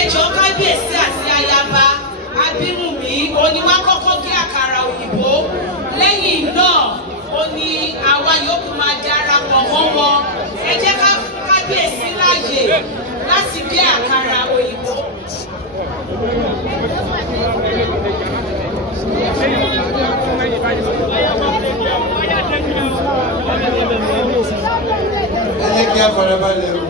Ẹjọ́ kábíyèsí àti ayaba Abínúmi òní wá kọ́kọ́ gé àkàrà òyìnbó lẹ́yìn náà ó ní àwa yòókù máa darapọ̀ mọ́ wọn. Ẹ jẹ́ ká kábíyèsí láàyè láti gé àkàrà òyìnbó. Ẹ kí a farabalẹ̀ o.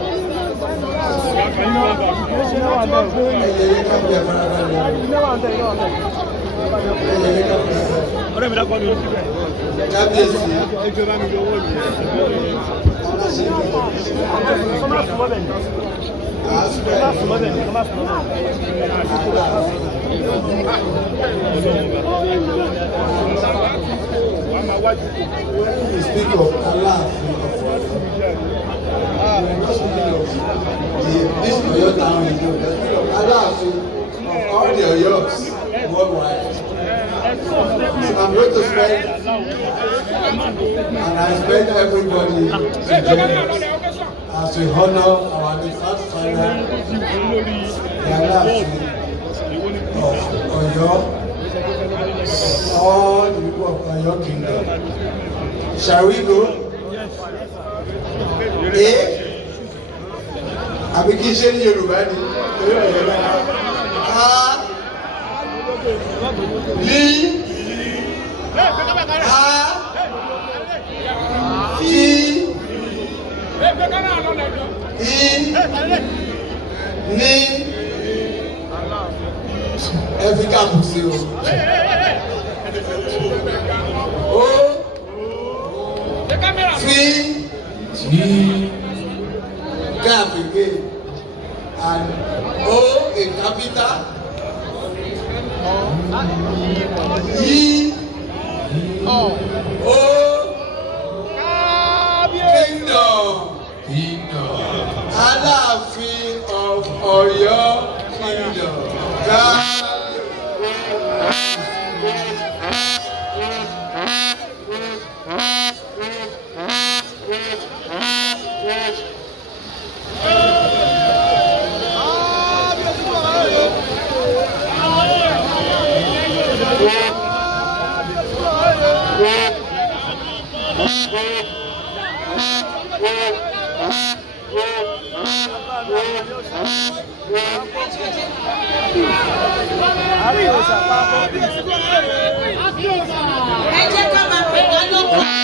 Speak of Allah. This Oyo town is Aláàfin of all the Oyos worldwide. So I'm going to spend, and I expect everybody to join us as we honor our defunct father, the Aláàfin of Oyo, all the people of Oyo Kingdom. Shall we go? Àbí kí n ṣe ní Yorùbá ni a lí a fi i ní ẹ fi káàpù sí o fi gap again and O in capital O kingdom Aláàfin of Ọ̀yọ́ kingdom Ẹ jẹ́ ká máa pè wá lọ́kàn.